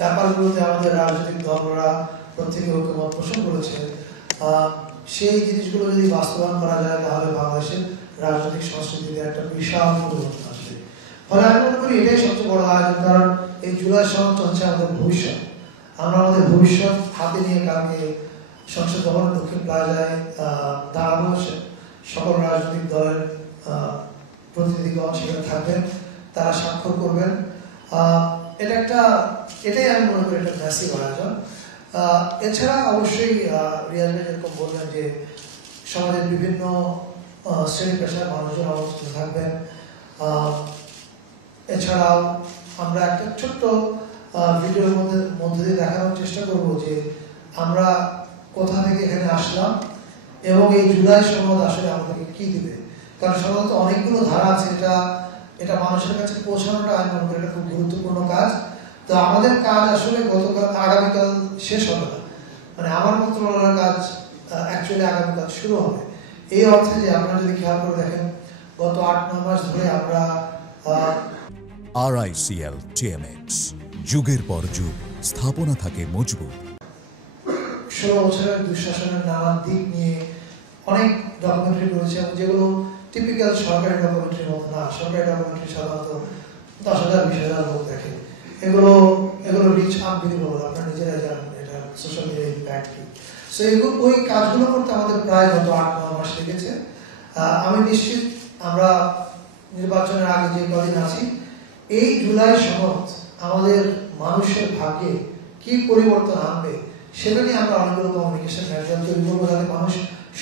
ব্যাপারগুলোতে আমাদের রাজনৈতিক দলরা প্রত্যেকে ঐক্যমত পোষণ করেছে। সেই জিনিসগুলো যদি বাস্তবায়ন করা যায় তাহলে বাংলাদেশের রাজনৈতিক সংস্কৃতিতে একটা বিশাল পরিবর্তন আসবে। ফলে আমি মনে করি এটাই সবচেয়ে বড় আয়োজন, কারণ এই জুলাই সনদ হচ্ছে আমাদের ভবিষ্যৎ। আমরা আমাদের ভবিষ্যৎ হাতে নিয়ে কালকে সংসদ ভবন দক্ষিণ প্লাজায় দাঁড়াবো। সকল রাজনৈতিক দলের প্রতিনিধিগণ সেখানে থাকবেন, তারা স্বাক্ষর করবেন। এটাই আমি মনে করি একটা ম্যাসিভ আয়োজন। এছাড়া অবশ্যই রিয়াজ ভাই যেরকম বললেন যে সমাজের বিভিন্ন শ্রেণী পেশার মানুষজন অবস্থিত থাকবেন। এছাড়াও আমরা একটা ছোট্ট ভিডিওর মধ্যে দিয়ে দেখানোর চেষ্টা করব যে আমরা কোথা থেকে এখানে আসলাম এবং এই জুলাই সনদ আসলে আমাদেরকে কি দিবে। কারণ সাধারণত অনেকগুলো ধারা আছে, এটা মানুষের কাছে পৌঁছানোটা আমি মনে করি এটা খুব গুরুত্বপূর্ণ কাজ। তো আমাদের কাজ আসলে আগামীকাল শেষ হবে না, মানে আমার মন্ত্রণালয়ের কাজ অ্যাকচুয়ালি আগামীকাল শুরু হবে। এই অর্থে যে আপনারা যদি খেয়াল করে দেখেন গত 8-9 মাস ধরে আমরা RICL TMX যুগের পর যুগ স্থাপনা থাকে মজবুত। 16 বছরের দুঃশাসনের নানা দিক নিয়ে অনেক ডকুমেন্টারি করেছে, যেগুলো টিপিক্যাল সরকারি ডকুমেন্টারির মতো না। সরকারি ডকুমেন্টারি সাধারণত 10,000-20,000 লোক দেখে, এগুলো রিচ আনবিলিভেবল। আপনারা নিজেরাই জানেন এটা সোশ্যাল মিডিয়া ইম্প্যাক্ট কি। সো ওই কাজগুলো করতে আমাদের প্রায় গত 8-9 মাস লেগেছে। আমি নিশ্চিত আমরা নির্বাচনের আগে যে কদিন আছি, এই জুলাই সনদ আমাদের মানুষের ভাগ্যে কি পরিবর্তন আনবে সেটা নিয়ে আমরা অনেকগুলো কমিউনিকেশন ম্যাটেরিয়াল তৈরি করবো, যাতে মানুষ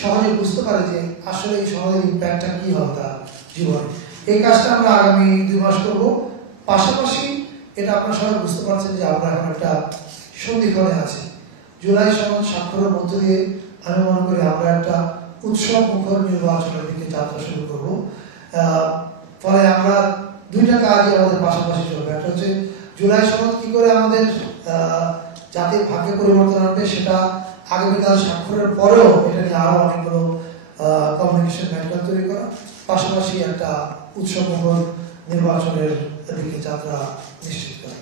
সহজে বুঝতে পারে যে আসলে এই সনদের ইম্প্যাক্টটা কি হবে তার জীবনে। এই কাজটা আমরা আগামী 2 মাস করবো। পাশাপাশি এটা আপনারা সবাই বুঝতে পারছেন যে আমরা এখন একটা সন্ধিক্ষণে আছি। জুলাই সনদ স্বাক্ষরের মধ্য দিয়ে আমি মনে করি আমরা একটা উৎসব মুখর নির্বাচনের দিকে যাত্রা শুরু করবো। ফলে আমরা দুইটা কাজই আমাদের পাশাপাশি চলবে। একটা হচ্ছে জুলাই সনদ কি করে আমাদের জাতির ভাগ্যে পরিবর্তন আনবে, সেটা আগামীকাল স্বাক্ষরের পরেও এটা নিয়ে আরো অনেকগুলো কমিউনিকেশন ম্যাটেরিয়াল তৈরি করা, পাশাপাশি একটা উৎসব মুখর নির্বাচনের দিকে যাত্রা নিশ্চিত করা।